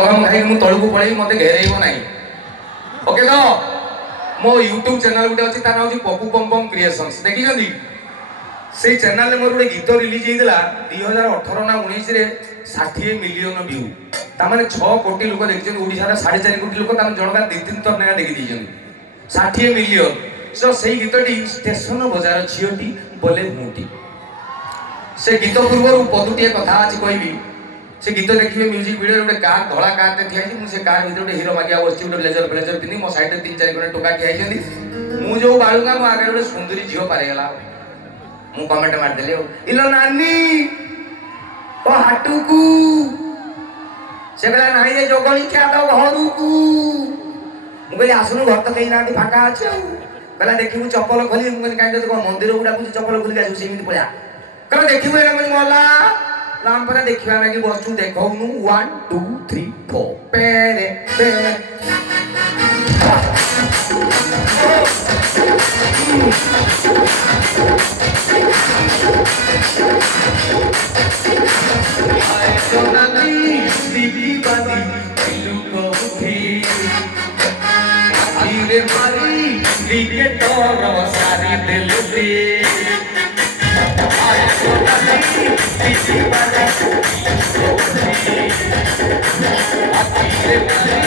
गरम खाई मु तलू पड़े मत घेरेब ना ओके तो मो यूट्यूब चैनल गोटे अच्छी तार हूँ पपू पम क्रिएशंस देखी से चैनल मोर गोटे गीत रिलीज होता 2018 ना 19 रे 60 मिलियन व्यू ताने 6 कोटी लोक देखते ओडार 4.5 कोटी लोक जनका 2-3 थर ना देखी 60 मिलियन सो से गीतटी स्टेशन बजार झीटी बोले मुटी से गीत पूर्व पदुटे कथा अच्छी कहबी से गीत देखिए म्यूजिक वीडियो गोटे कार धला कार ठिया मुझे कार भर गोटे हिरो मागिया बस गोटे ब्लेजर ब्लेजर पिंधि मो साइड 3-4 जन टोका ठिया मु जो बालुका मो आगे गोटे सुंदरी झील पारेगला मु कमेंट मारदेली इलो नानी तो हाटू को से कहला नाही रे जोगणी क्या तो घरू को मु कहली आसुनु घर तो कहीं ना फाका अच्छे कहला देखी मु चप्पल खोली मु कहली काई तो मंदिर गुडा को चप्पल खोली आसु सेमिति पळा कहला देखिबो एना मु मला लाम पर देखिबा लागि बसु देखौनु 1 2 3 4 पेरे पेरे आए सोनाली दीदी बादी लुको थी आखिर मारी क्रिकेट और सारी दिल पे आए सोनाली दीदी बादी लुको थी आखिर मारी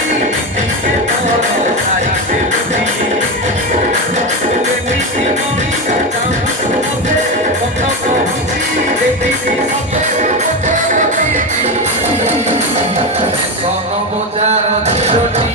क्रिकेट और सारी दिल पे मिठी मोरी जाऊं सुनते बंदो को देखी सोनो बजार झिरोटी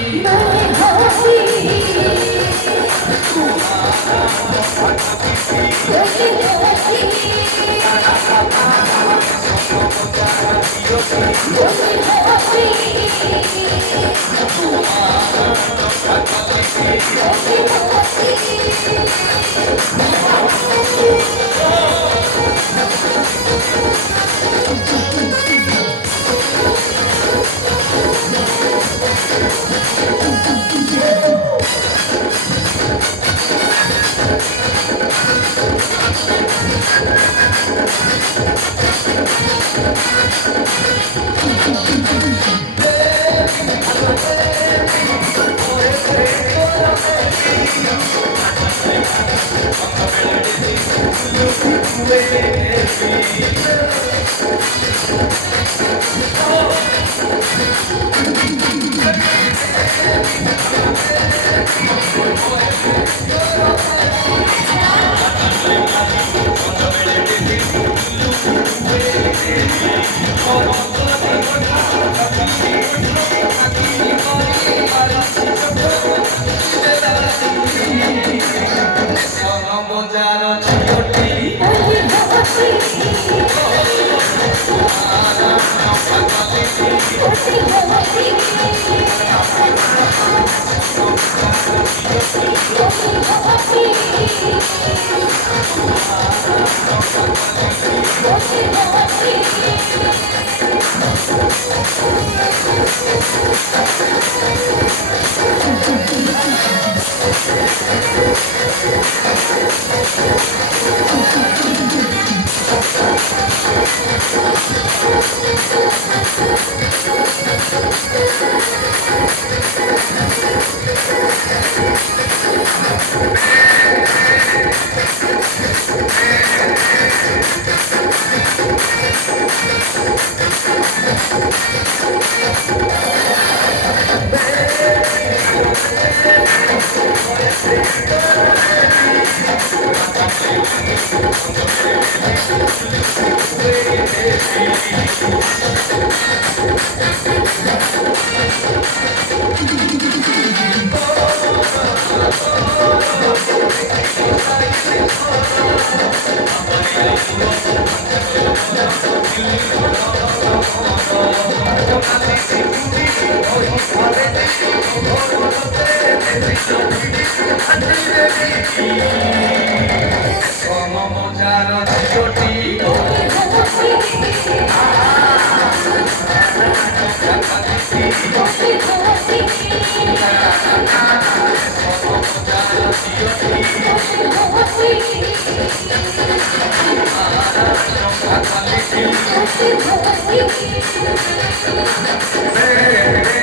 Hey